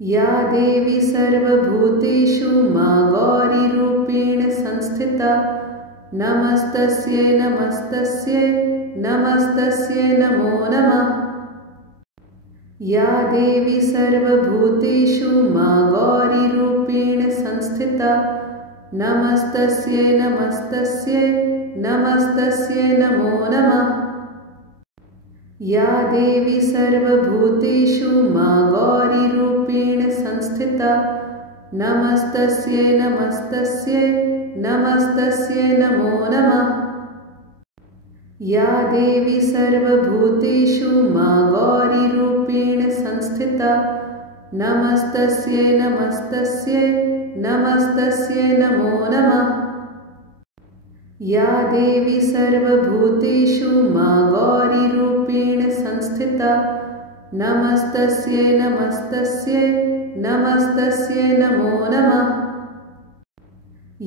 या देवी सर्वभूतेषु मा गौरीरूपेण संस्थिता नमस्तस्यै नमस्तस्यै नमस्तस्यै नमो नमः। या देवी सर्वभूतेषु मा गौरीरूपेण संस्थिता नमस्तस्यै नमस्तस्यै नमस्तस्यै नमो नमः। या देवी सर्वभूतेषु मा गौरीरूपेण संस्थिता नमस्तस्यै नमस्तस्यै नमस्तस्यै नमो नमः। या देवी सर्वभूतेषु मा गौरीरूपेण संस्थिता नमस्तस्यै नमस्तस्यै नमस्तस्यै नमो नमः। या देवी सर्वभूतेषु मा गौरीरूपेण संस्थिता नमस्तस्यै नमस्तस्यै नमस्तस्यै नमो नमः।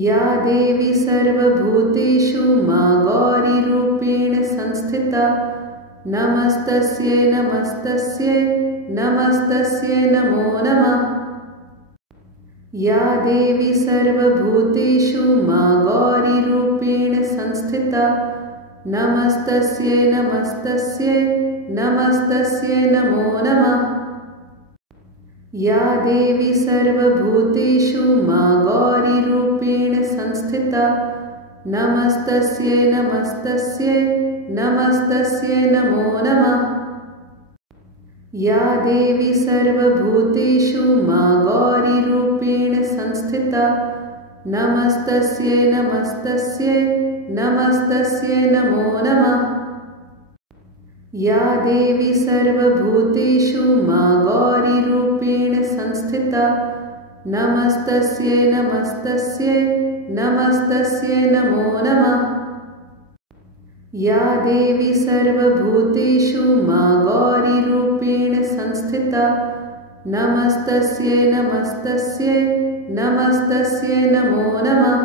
या देवी सर्वभूतेषु मा गौरीरूपेण संस्थिता नमस्तस्यै नमस्तस्यै नमस्तस्यै नमो नमः। या देवी सर्वभूतेषु मा गौरीरूपेण संस्थिता नमस्तस्यै नमस्तस्यै नमस्तस्यै नमो नमः। या देवी सर्वभूतेषु मा गौरीरूपेण संस्थिता नमस्तस्यै नमस्तस्यै नमस्तस्यै नमो नमः। या देवी सर्वभूतेषु मा गौरीरूपेण संस्थिता नमस्तस्यै नमस्तस्यै नमस्तस्यै नमो नमः। या देवी सर्वभूतेषु मा गौरीरूपेण संस्थिता नमस्तस्यै नमस्तस्यै नमस्तस्यै नमो नमः। या देवी सर्वभूतेषु मा गौरीरूपेण संस्थिता नमस्तस्यै नमस्तस्यै नमस्तस्यै नमो नमः।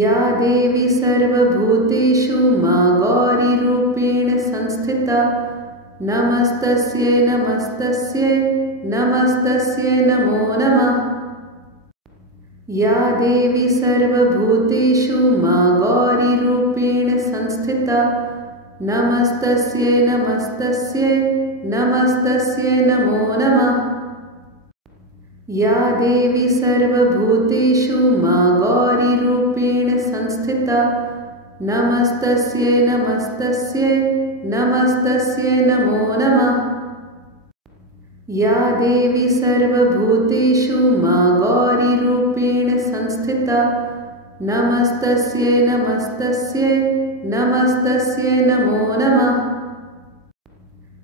या देवी सर्वभूतेषु मा गौरीरूपेण संस्थिता नमस्तस्यै नमस्तस्यै नमस्तस्यै नमो नमः। या देवी सर्वभूतेषु मा गौरीरूपेण संस्थिता नमस्तस्यै नमस्तस्यै नमस्तस्यै नमो नमः। या देवी सर्वभूतेषु मा गौरीरूपेण संस्थिता नमस्तस्यै नमस्तस्यै नमस्तस्यै नमो नमः। या देवी सर्वभूतेषु मा गौरीरूपेण संस्थिता नमस्तस्यै नमस्तस्यै नमस्तस्यै नमो नमः।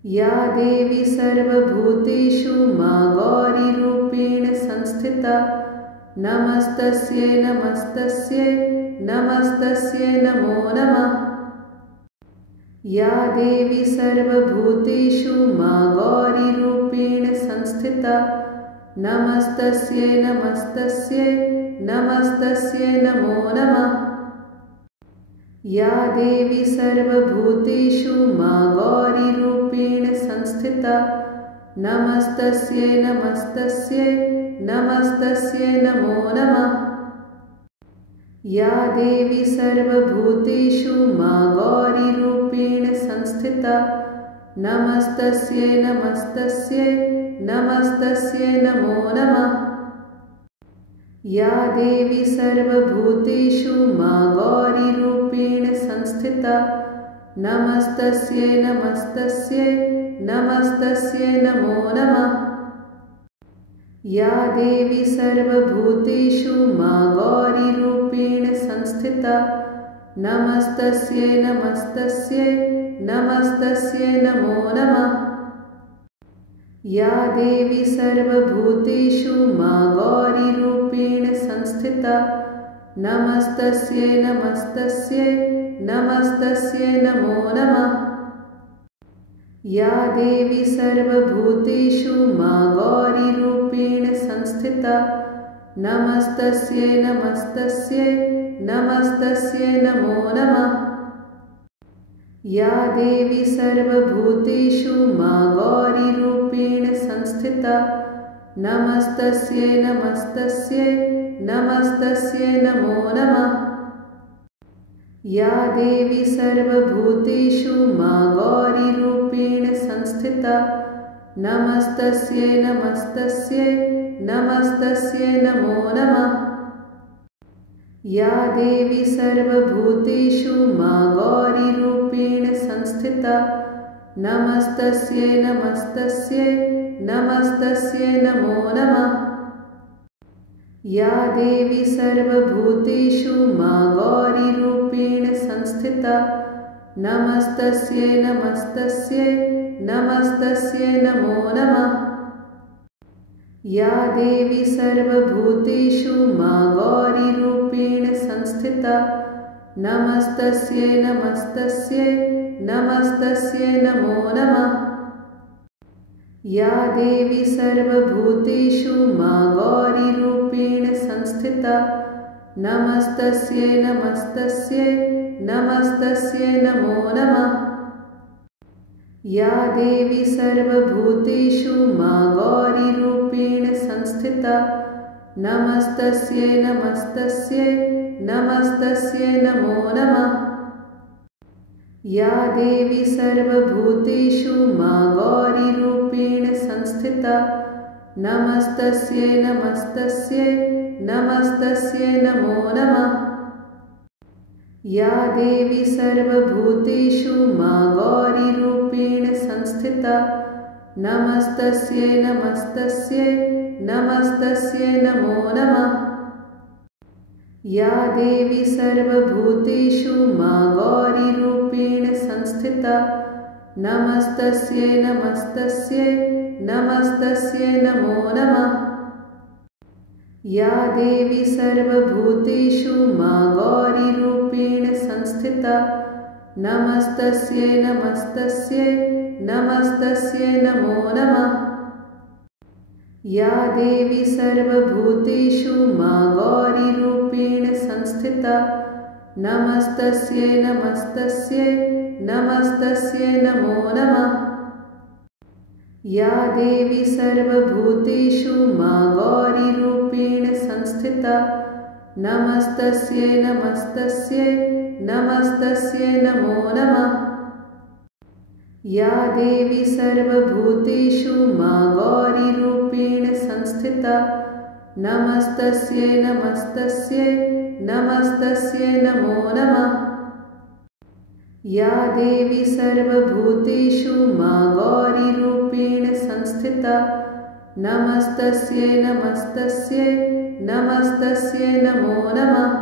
या देवी सर्वभूतेषु मा गौरीरूपेण संस्थिता नमस्तस्यै नमस्तस्यै नमस्तस्यै नमो नमः। या देवी सर्वभूतेषु मा गौरीरूपेण संस्थिता नमस्तस्यै नमस्तस्यै नमस्तस्यै नमो नमः। या देवी सर्वभूतेषु मा गौरीरूपेण संस्थिता नमस्तस्यै नमस्तस्यै नमस्तस्यै नमो नमः। या देवी सर्वभूतेषु मा गौरीरूपेण संस्थिता नमस्तस्यै नमस्तस्यै नमस्तस्यै नमो नमः। या देवी सर्वभूतेषु मा गौरीरूपेण संस्थिता नमस्तस्यै नमस्तस्यै नमस्तस्यै नमो नमः। या देवी सर्वभूतेषु मा गौरीरूपेण संस्थिता नमस्तस्यै नमस्तस्यै नमस्तस्यै नमो नमः। या देवी सर्वभूतेषु मा गौरीरूपेण संस्थिता नमस्तस्यै नमस्तस्यै नमस्तस्यै नमो नमः। या देवी सर्वभूतेषु मा गौरीरूपेण संस्थिता नमस्तस्यै नमस्तस्यै नमस्तस्यै नमो नमः। या देवी सर्वभूतेषु मा गौरीरूपेण संस्थिता नमस्तस्यै नमस्तस्यै नमस्तस्यै नमो नमः। या देवी सर्वभूतेषु मा गौरीरूपेण संस्थिता नमस्तस्यै नमस्तस्यै नमस्तस्यै नमो नमः। या देवी सर्वभूतेषु मा गौरीरूपेण संस्थिता नमस्तस्यै नमस्तस्यै नमस्तस्यै नमो नमः। या देवी सर्वभूतेषु मा गौरीरूपेण संस्थिता नमस्तस्यै नमस्तस्यै नमस्तस्यै नमो नमः। या देवी सर्वभूतेषु मा गौरीरूपेण संस्थिता नमस्तस्यै नमस्तस्यै नमस्तस्यै नमो नमः। या देवी सर्वभूतेषु मा गौरीरूपेण संस्थिता नमस्तस्यै नमस्तस्यै नमस्तस्यै नमो नमः। या देवी सर्वभूतेषु मा गौरीरूपेण संस्थिता नमस्तस्यै नमस्तस्यै नमस्तस्यै नमो नमः। या देवी सर्वभूतेषु मा गौरीरूपेण संस्थिता नमस्तस्यै नमस्तस्यै नमस्तस्यै नमो नमः। या देवी सर्वभूतेषु मा गौरीरूपेण संस्थिता नमस्तस्यै नमस्तस्यै नमस्तस्यै नमो नमः। या देवी सर्वभूतेषु मा गौरीरूपेण संस्थिता नमस्तस्यै नमस्तस्यै नमस्तस्यै नमो नमः। या देवी सर्वभूतेषु मा गौरीरूपेण संस्थिता नमस्तस्यै नमस्तस्यै नमस्तस्यै नमो नमः। या देवी सर्वभूतेषु मा गौरीरूपेण संस्थिता नमस्तस्यै नमस्तस्यै नमस्तस्यै नमो नमः। या देवी सर्वभूतेषु मा गौरीरूपेण संस्थिता नमस्तस्यै नमस्तस्यै नमस्तस्यै नमो नमः। या देवी सर्वभूतेषु मा गौरीरूपेण संस्थिता नमस्तस्यै नमस्तस्यै नमस्तस्यै नमो नमः। या देवी सर्वभूतेषु मा गौरीरूपेण संस्थिता नमस्तस्यै नमस्तस्यै नमस्तस्यै नमो नमः।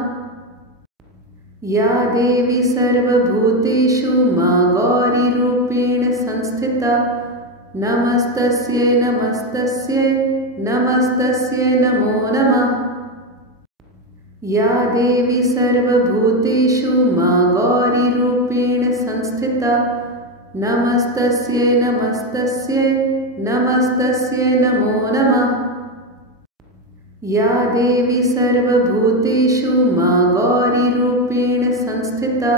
या देवी सर्वभूतेषु मा गौरीरूपेण संस्थिता नमस्तस्यै नमस्तस्यै नमस्तस्यै नमो नमः। या देवी सर्वभूतेषु मा गौरीरूपेण संस्थिता नमस्तस्यै नमस्तस्यै नमस्तस्यै नमो नमः। या देवी सर्वभूतेषु मा गौरीरूपेण संस्थिता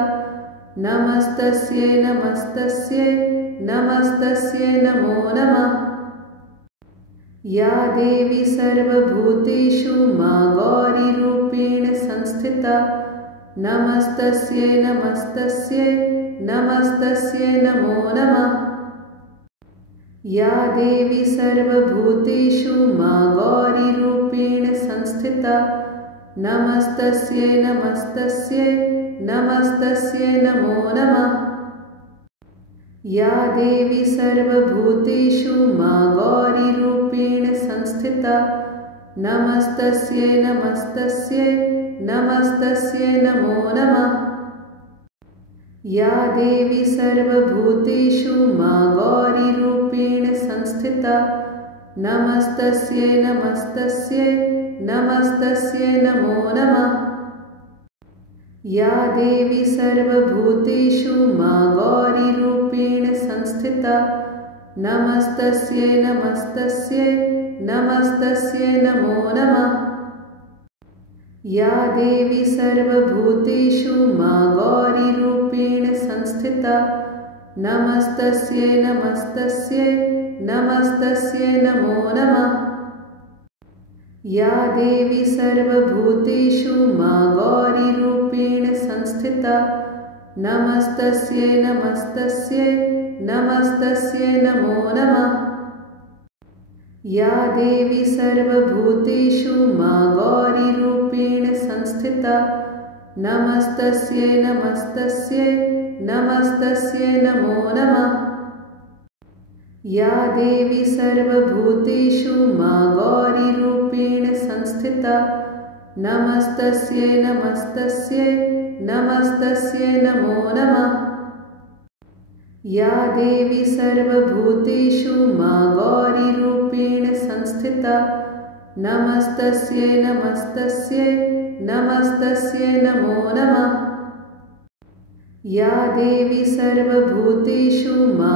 नमस्तस्यै नमस्तस्यै नमस्तस्यै नमो नमः। या देवी सर्वभूतेषु मा गौरीरूपेण संस्थिता नमस्तस्यै नमस्तस्यै नमस्तस्यै नमो नमः। या देवी सर्वभूतेषु मा गौरीरूपेण संस्थिता नमस्तस्यै नमस्तस्यै नमस्तस्यै नमो नमः। या देवी सर्वभूतेषु मा गौरीरूपेण संस्थिता नमस्तस्यै नमस्तस्यै नमस्तस्यै नमो नमः। या देवी सर्वभूतेषु मा गौरीरूपेण संस्थिता नमस्तस्यै नमस्तस्यै नमस्तस्यै नमो नमः। या देवी सर्वभूतेषु मा गौरीरूपेण संस्थिता नमस्तस्यै नमस्तस्यै नमस्तस्यै नमो नमः। या देवी सर्वभूतेषु मा गौरीरूपेण संस्थिता संस्थिता नमस्तस्यै नमस्तस्यै नमस्तस्यै नमो नमः। या देवी सर्वभूतेषु मा गौरीरूपेण संस्थिता नमस्तस्यै नमस्तस्यै नमस्तस्यै नमो नमः। या देवी सर्वभूतेषु मा गौरीरूपेण संस्थिता नमस्तस्यै नमस्तस्यै नमस्तस्यै नमो नमः। या देवी सर्वभूतेषु मा गौरीरूपेण संस्थिता नमस्तस्यै नमस्तस्यै नमस्तस्यै नमो नमः। या देवी सर्वभूतेषु मा गौरीरूपेण संस्थिता नमस्तस्यै नमस्तस्यै नमस्तस्यै नमो नमः। या देवी सर्वभूतेषु मा